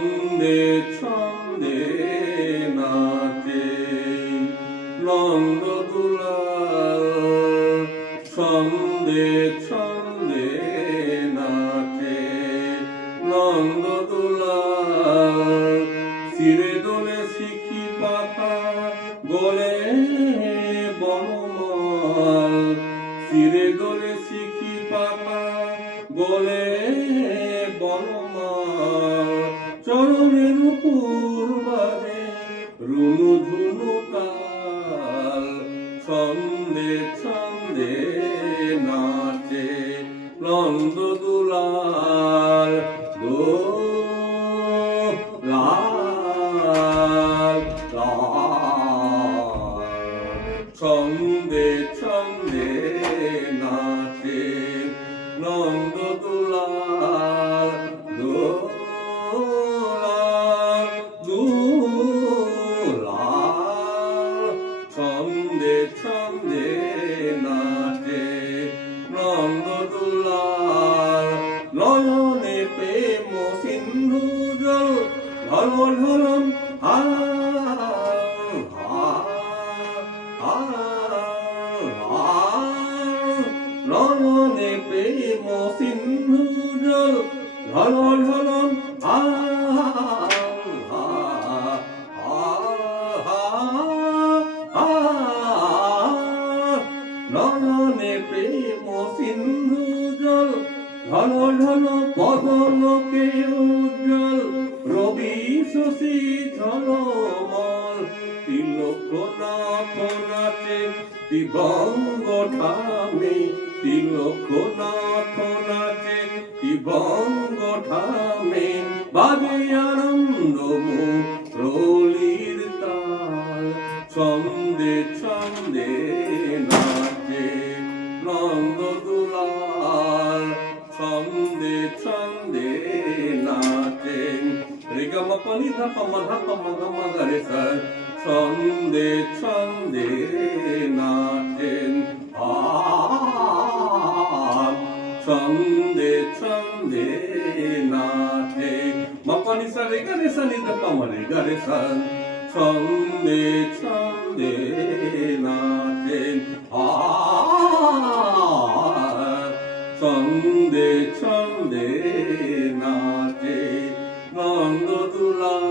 ছন্দে ছন্দে নাচে নন্দ দুলাল, ছন্দে ছন্দে নাচে নন্দ দুলাল। শিরে দোলে শিখি পাতা গোলে বনমাল, শিরে দোলে শিখি পাতা গোলে বনমাল। চরণের উপর বাজে রুনু ঝুনু তাল, ছন্দে ছন্দে নাচে নন্দ দুলাল। দোলাল ছন্দে ছন্দে নাচে নন্দ দুলাল। দোলাল দুলাল ছন্দে ছন্দে নাচে নন্দ দুলাল। নয়নে প্রেম সিন্ধু জল ঢল ঢলম নয়নে প্রেম সিন্ধু জল ঢল ঢলম নয়নে প্রেম সিন্ধু জল ঢল ঢল পদলোকে উজ্জ্বল রবি শশী ঝলমল। তিলকনাথ নাচে দিবঙ্গ ঠামে, তিলকনাথ নাচে দিবঙ্গ ঠামে। বাজে আনন্দ মুরলীর তাল, ছন্দে ছন্দে নাচে নন্দ দুলাল। ছন্দে ছন্দে নাচেন রেগা মপনি ধাপা মা গা রে সা। ছন্দে ছন্দে নাচেন ছন্দে ছন্দে নাচে মপনি সা রে গা রে সা নি ধাপা মা রে গা রে সা। ছন্দে ছন্দে নাচেন ছন্দে ছন্দে নাচে নন্দ দুলাল।